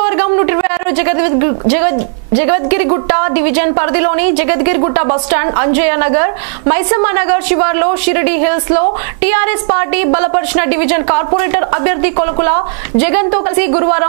వర్గం 126 జగద్గిరిగుట్ట డివిజన్ పరిధిలోని Jagadgirigutta bus stand, Anjaiah Nagar, Maisamma Nagar శివార్లో Shirdi hills లో టీఆర్ఎస్ పార్టీ బలపరిచిన డివిజన్ కార్పొరేటర్ అభ్యర్థి కొలకుల జగన్ తో కలిసి గురువారం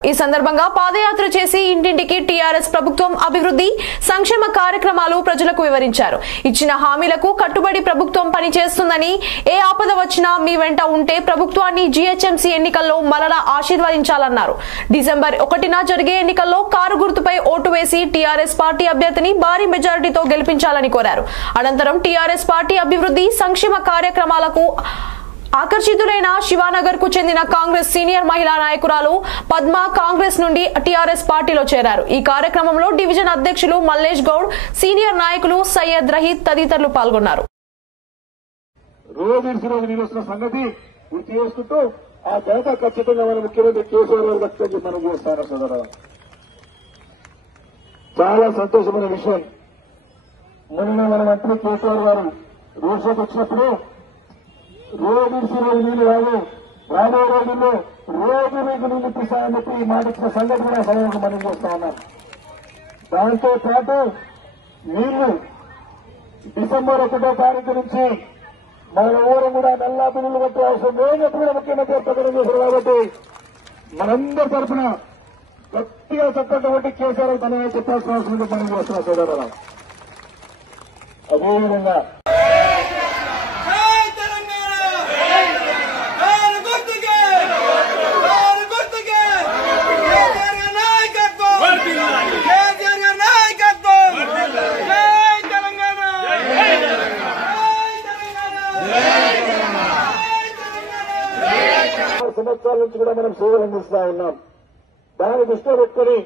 ఈ సందర్భంగా పాదయాత్ర చేసి ఇంటింటికి టీఆర్ఎస్ ప్రభుత్వం అభివృద్ధి సంక్షేమ కార్యక్రమాలు ప్రజలకు వివరించారు. ఇచ్చిన హామీలకు కట్టుబడి ప్రభుత్వం పనిచేస్తుందని, ఏ ఆపద వచ్చినా మీ వెంట ఉంటే ప్రభుత్వాన్ని జీహెచ్ఎంసీ ఎన్నికల్లో మరలా ఆశీర్వదించాలన్నారు. డిసెంబర్ 1న జరిగే ఎన్నికల్లో కారు గుర్తుపై ఓటు వేసి టీఆర్ఎస్ పార్టీ అభ్యర్థిని భారీ మెజారిటీతో గెలిపించాలని కోరారు. అనంతరం టీఆర్ఎస్ పార్టీ అభివృద్ధి సంక్షేమ కార్యక్రమాలకు ఆకర్షితులైన శివానగర్ కు చెందిన కాంగ్రెస్ సీనియర్ మహిళా నాయకురాలు పద్మ కాంగ్రెస్ నుండి టీఆర్ఎస్ పార్టీలో చేరారు. ఈ కార్యక్రమంలో డివిజన్ అధ్యక్షులు మల్లేష్ గౌడ్, సీనియర్ నాయకులు సయ్యద్ రహీద్ తదితరులు పాల్గొన్నారు. సంగతి గుర్తు చేసుకుంటూ ఆ ఘనత ఖచ్చితంగా మన ముఖ్యమంత్రి కేసీఆర్ గారు ఖచ్చితంగా మనం చేస్తాను సోదరు. చాలా సంతోషమైన విషయం. మొన్న మన మంత్రి కేసీఆర్ గారు రోడ్ షోకి వచ్చినప్పుడు రోజు నీళ్లు కాదు, రాబోయే రోజుల్లో రోజు మీకు నీళ్లు ఇప్పిస్తామని చెప్పి మాట ఇచ్చిన సంగతి కూడా సభకు మనం చేస్తా ఉన్నాం. దాంతో పాటు నీళ్లు డిసెంబర్ 1వ తారీఖు నుంచి మన ఊరు కూడా నల్లా బిల్లులు కట్టే అవసరం లేనప్పుడు కూడా ముఖ్యమంత్రి ప్రకటన చేశారు. కాబట్టి మనందరి తరఫున గట్టిగా చక్కటి కేసీఆర్ తననే చెప్పాల్సిన అవసరం మనం చేస్తున్నాం సోదరులు. అదేవిధంగా సంవత్సరాల నుంచి కూడా మనం సేవలు అందిస్తా ఉన్నాం. దాని దృష్టిలో పెట్టుకుని